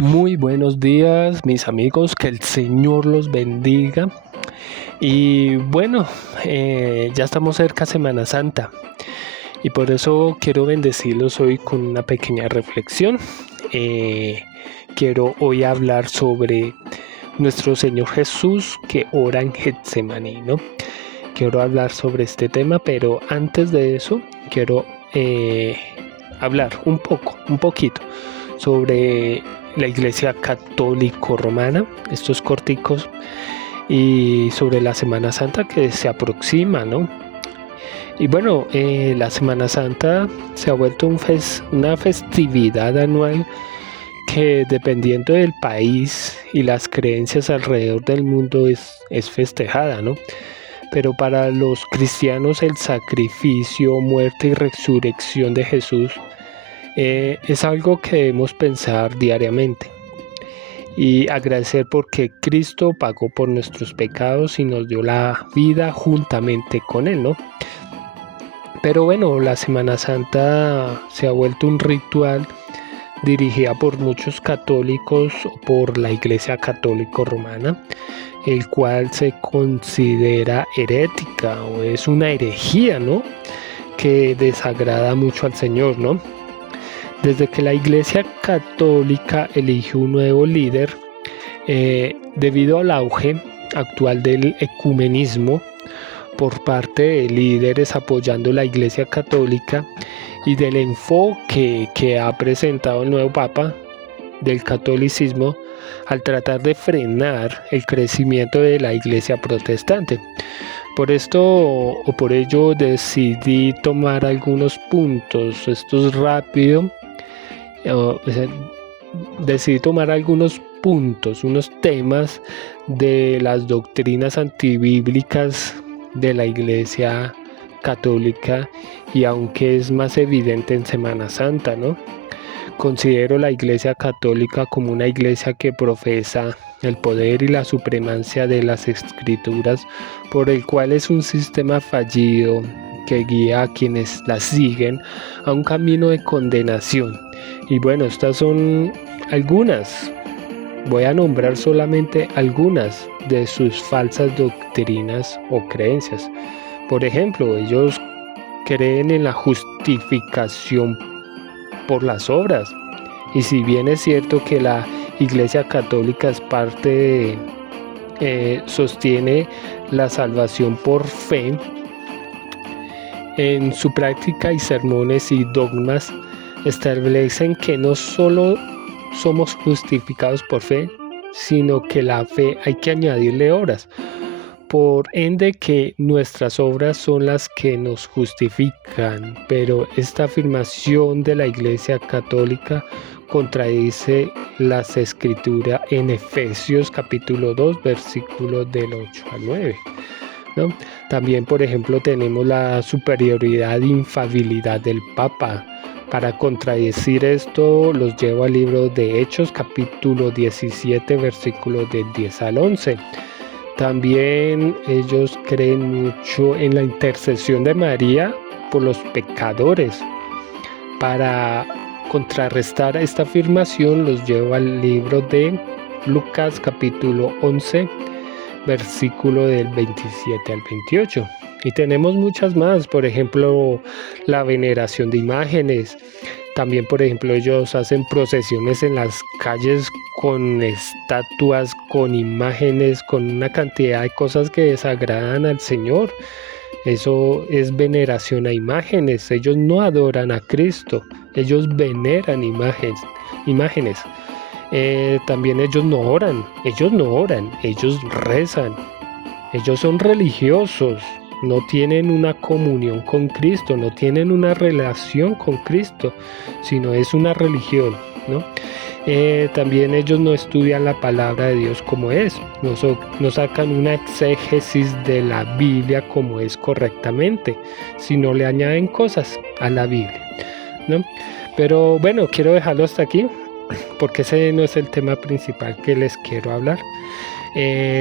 Muy buenos días, mis amigos, que el Señor los bendiga. Y bueno, ya estamos cerca a Semana Santa y por eso quiero bendecirlos hoy con una pequeña reflexión. Eh, Quiero hoy hablar sobre nuestro Señor Jesús que ora en Getsemaní, ¿no? Quiero hablar sobre este tema, pero antes de eso quiero hablar un poquito sobre la Iglesia Católico Romana, estos corticos, y sobre la Semana Santa que se aproxima, ¿no? Y bueno, la Semana Santa se ha vuelto una festividad anual que dependiendo del país y las creencias alrededor del mundo es festejada, ¿no? Pero para los cristianos el sacrificio, muerte y resurrección de Jesús es algo que debemos pensar diariamente y agradecer porque Cristo pagó por nuestros pecados y nos dio la vida juntamente con Él, ¿no? Pero bueno, la Semana Santa se ha vuelto un ritual dirigida por muchos católicos o por la Iglesia Católico Romana, el cual se considera herética o es una herejía, ¿no? Que desagrada mucho al Señor, ¿no? Desde que la Iglesia Católica eligió un nuevo líder, debido al auge actual del ecumenismo por parte de líderes apoyando la Iglesia Católica y del enfoque que ha presentado el nuevo Papa del catolicismo al tratar de frenar el crecimiento de la Iglesia protestante. Por ello decidí tomar algunos puntos, esto es rápido, decidí tomar algunos puntos, unos temas de las doctrinas antibíblicas de la Iglesia Católica, y aunque es más evidente en Semana Santa, ¿no? Considero la Iglesia Católica como una iglesia que profesa el poder y la supremacia de las Escrituras, por el cual es un sistema fallido que guía a quienes la siguen a un camino de condenación. Y bueno, estas son algunas, voy a nombrar solamente algunas de sus falsas doctrinas o creencias. Por ejemplo, ellos creen en la justificación por las obras. Y si bien es cierto que la Iglesia Católica es parte sostiene la salvación por fe, en su práctica y sermones y dogmas establecen que no solo somos justificados por fe, sino que la fe hay que añadirle obras. Por ende que nuestras obras son las que nos justifican, pero esta afirmación de la Iglesia Católica contradice las Escrituras en Efesios capítulo 2 versículos del 8 al 9, ¿no? También, por ejemplo, tenemos la superioridad e infalibilidad del Papa. Para contradecir esto, los llevo al libro de Hechos capítulo 17 versículos del 10 al 11. También ellos creen mucho en la intercesión de María por los pecadores. Para contrarrestar esta afirmación, los llevo al libro de Lucas capítulo 11, versículo del 27 al 28. Y tenemos muchas más, por ejemplo, la veneración de imágenes. También, por ejemplo, ellos hacen procesiones en las calles con estatuas, con imágenes, con una cantidad de cosas que desagradan al Señor. Eso es veneración a imágenes. Ellos no adoran a Cristo, ellos veneran imágenes. También ellos no oran, ellos rezan. Ellos son religiosos, no tienen una comunión con Cristo, no tienen una relación con Cristo, sino es una religión, ¿no? También ellos no estudian la palabra de Dios como es, no sacan una exégesis de la Biblia como es correctamente, sino le añaden cosas a la Biblia, ¿no? Pero bueno, quiero dejarlo hasta aquí, porque ese no es el tema principal que les quiero hablar,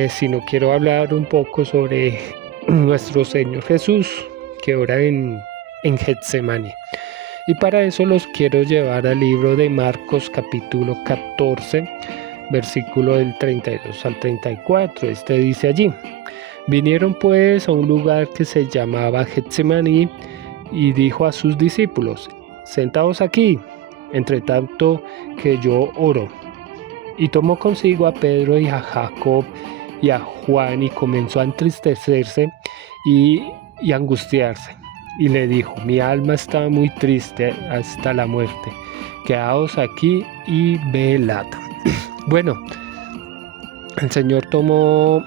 sino quiero hablar un poco sobre nuestro Señor Jesús que ora en Getsemaní. Y para eso los quiero llevar al libro de Marcos capítulo 14, versículo del 32 al 34. Dice allí: vinieron pues a un lugar que se llamaba Getsemaní, y dijo a sus discípulos: sentaos aquí, entre tanto que yo oro. Y tomó consigo a Pedro y a Jacob y a Juan, y comenzó a entristecerse y angustiarse. Y le dijo: mi alma está muy triste hasta la muerte. Quedaos aquí y velad. Bueno, el Señor tomó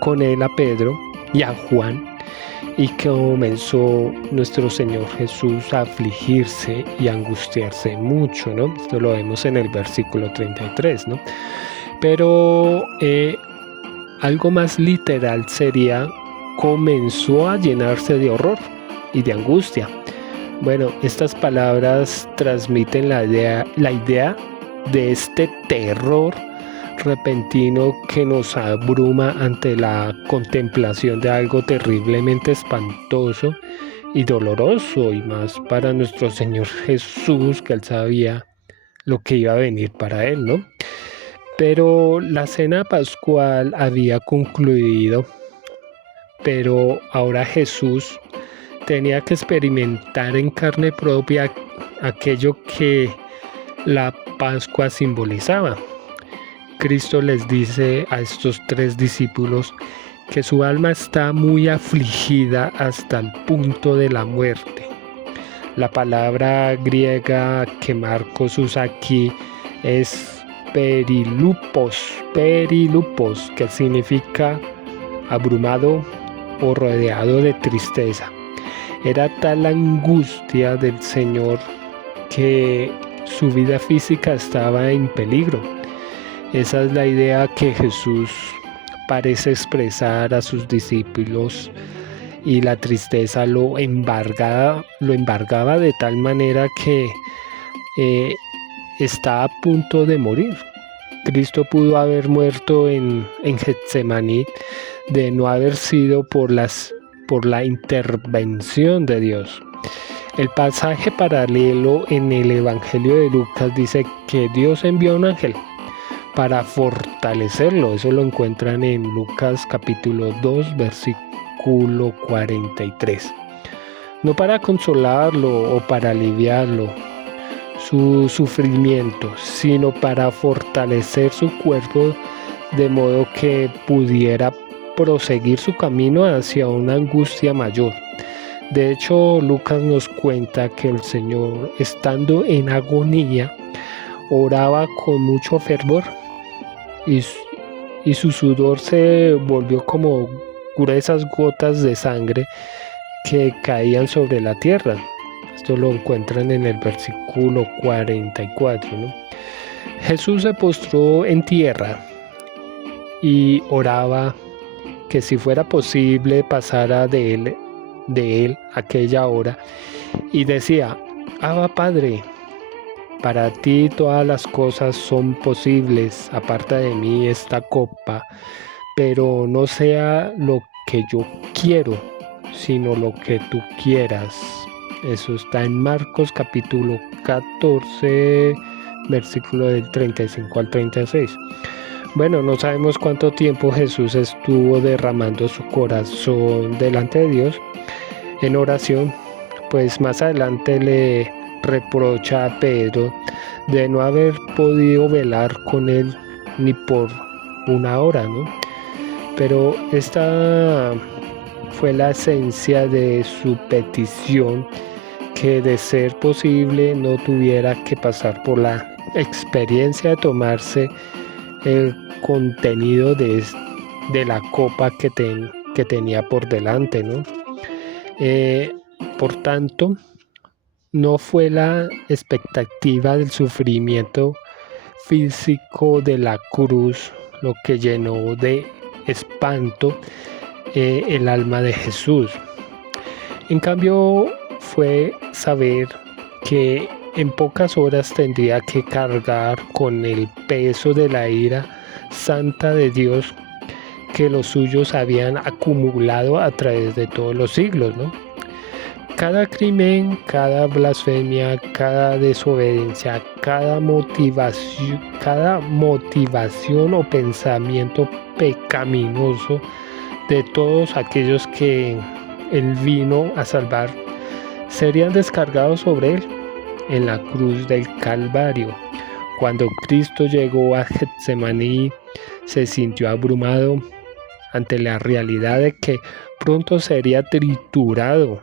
con él a Pedro y a Juan, y comenzó nuestro Señor Jesús a afligirse y angustiarse mucho, ¿no? Esto lo vemos en el versículo 33, ¿no? Pero algo más literal sería: comenzó a llenarse de horror y de angustia. Bueno, estas palabras transmiten la idea de este terror repentino que nos abruma ante la contemplación de algo terriblemente espantoso y doloroso, y más para nuestro Señor Jesús, que él sabía lo que iba a venir para él, ¿no? Pero la cena pascual había concluido, pero ahora Jesús tenía que experimentar en carne propia aquello que la Pascua simbolizaba. Cristo les dice a estos 3 discípulos que su alma está muy afligida hasta el punto de la muerte. La palabra griega que Marcos usa aquí es perilupos, que significa abrumado o rodeado de tristeza. Era tal la angustia del Señor que su vida física estaba en peligro. Esa es la idea que Jesús parece expresar a sus discípulos, y la tristeza lo embargaba de tal manera que está a punto de morir. Cristo pudo haber muerto en Getsemaní de no haber sido por la intervención de Dios. El pasaje paralelo en el Evangelio de Lucas dice que Dios envió a un ángel para fortalecerlo. Eso lo encuentran en Lucas capítulo 2, versículo 43. No para consolarlo o para aliviarlo su sufrimiento, sino para fortalecer su cuerpo de modo que pudiera proseguir su camino hacia una angustia mayor. De hecho, Lucas nos cuenta que el Señor, estando en agonía, oraba con mucho fervor, y su sudor se volvió como gruesas gotas de sangre que caían sobre la tierra. Esto lo encuentran en el versículo 44, ¿no? Jesús se postró en tierra y oraba que si fuera posible pasara de él aquella hora, y decía: Abba Padre, para ti todas las cosas son posibles, aparta de mí esta copa, pero no sea lo que yo quiero, sino lo que tú quieras. Eso está en Marcos capítulo 14, versículo del 35 al 36. Bueno, no sabemos cuánto tiempo Jesús estuvo derramando su corazón delante de Dios en oración, pues más adelante le reprocha a Pedro de no haber podido velar con él ni por una hora, ¿no? Pero esta fue la esencia de su petición, que de ser posible no tuviera que pasar por la experiencia de tomarse el contenido de la copa que tenía por delante, ¿no? Por tanto, no fue la expectativa del sufrimiento físico de la cruz lo que llenó de espanto el alma de Jesús. En cambio, fue saber que en pocas horas tendría que cargar con el peso de la ira santa de Dios que los suyos habían acumulado a través de todos los siglos, ¿no? cada crimen, cada blasfemia, cada desobediencia, cada motivación o pensamiento pecaminoso de todos aquellos que Él vino a salvar serían descargados sobre Él en la cruz del Calvario. Cuando Cristo llegó a Getsemaní, se sintió abrumado ante la realidad de que pronto sería triturado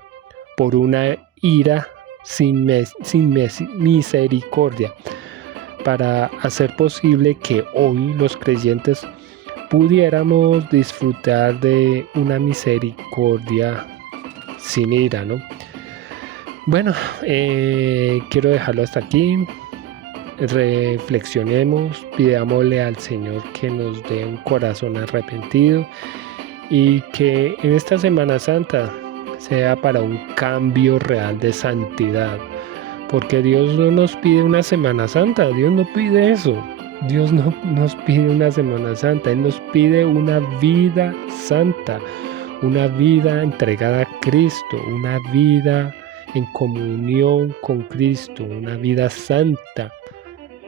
por una ira sin misericordia, para hacer posible que hoy los creyentes pudiéramos disfrutar de una misericordia sin ira, ¿no? Bueno, quiero dejarlo hasta aquí. Reflexionemos, pidámosle al Señor que nos dé un corazón arrepentido y que en esta Semana Santa sea para un cambio real de santidad, porque Dios no nos pide una Semana Santa, Dios no pide eso, Dios no nos pide una Semana Santa, Él nos pide una vida santa, una vida entregada a Cristo, una vida en comunión con Cristo, una vida santa.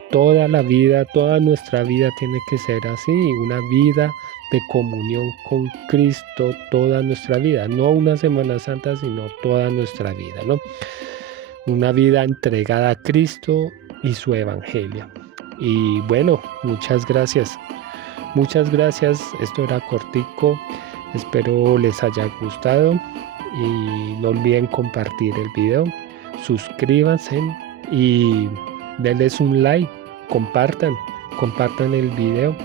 Toda la vida, toda nuestra vida tiene que ser así, una vida de comunión con Cristo, toda nuestra vida, no una Semana Santa, sino toda nuestra vida, ¿no? Una vida entregada a Cristo y su Evangelio. Y bueno, muchas gracias, esto era cortico, espero les haya gustado y no olviden compartir el video, suscríbanse y denles un like. Compartan el video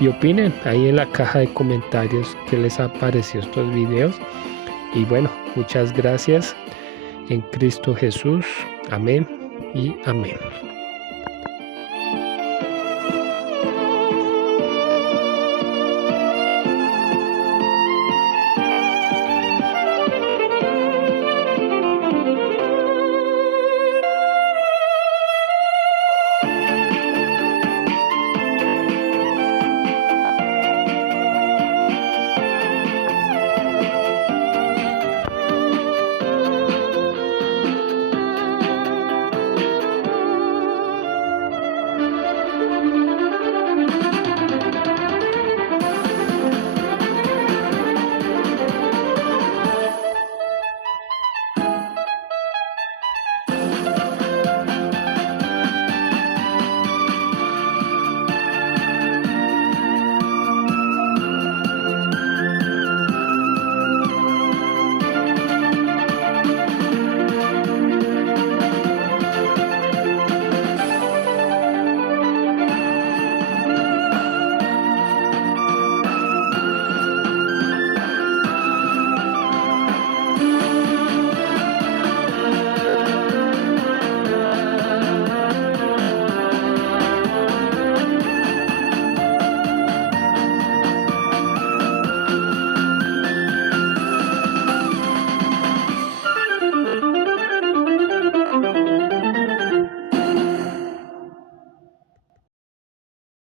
y opinen ahí en la caja de comentarios qué les ha parecido estos videos. Y bueno, muchas gracias en Cristo Jesús. Amén y amén.